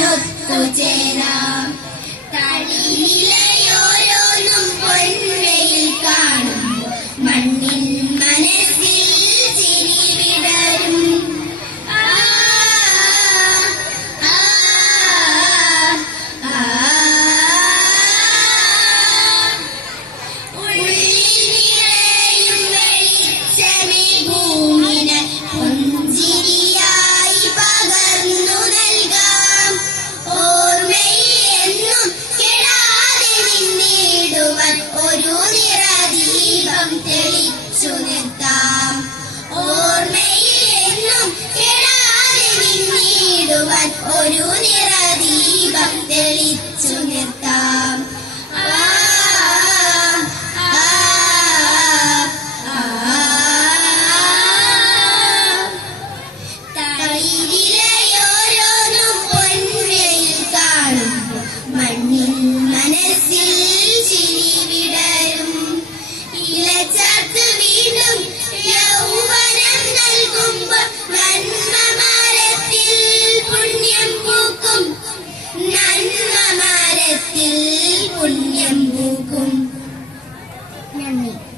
ഒത്തുചേരാം. തളിരിലയോരോന്നും പൊൻവെയിൽ കാണുമ്പോൾ മണ്ണിൻ മനസ്സിൽ ചിരി വിടരും. ഉള്ളിൽ നിറയും വെളിച്ചമേ ഭൂമിന് പുഞ്ചിരിയായി പകർന്നു നൽകാം. ഓർമ്മയിൽ എന്നും കെടാതെ നിന്നിടുവാൻ ഒരു നിറദീപം തെളിച്ചു നിർത്താം. ഓർമ്മയിൽ എന്നും കെടാതെ നിന്നിടുവാൻ ഒരു നിറദീപം തെളിച്ചു നിർത്താം. തളിരിലയോരോന്നും പൊൻവെയിൽ കാണുമ്പോൾ മണ്ണിൻ മനസ്സിൽ ചിരി വിടരും. ഇലച്ചാർത്ത് വീണ്ടും യൗവനം നൽകുമ്പോൾ നന്മ മരത്തിൽ പുണ്യം പൂക്കും. നന്മ മരത്തിൽ പുണ്യം പൂക്കും. നന്ദി.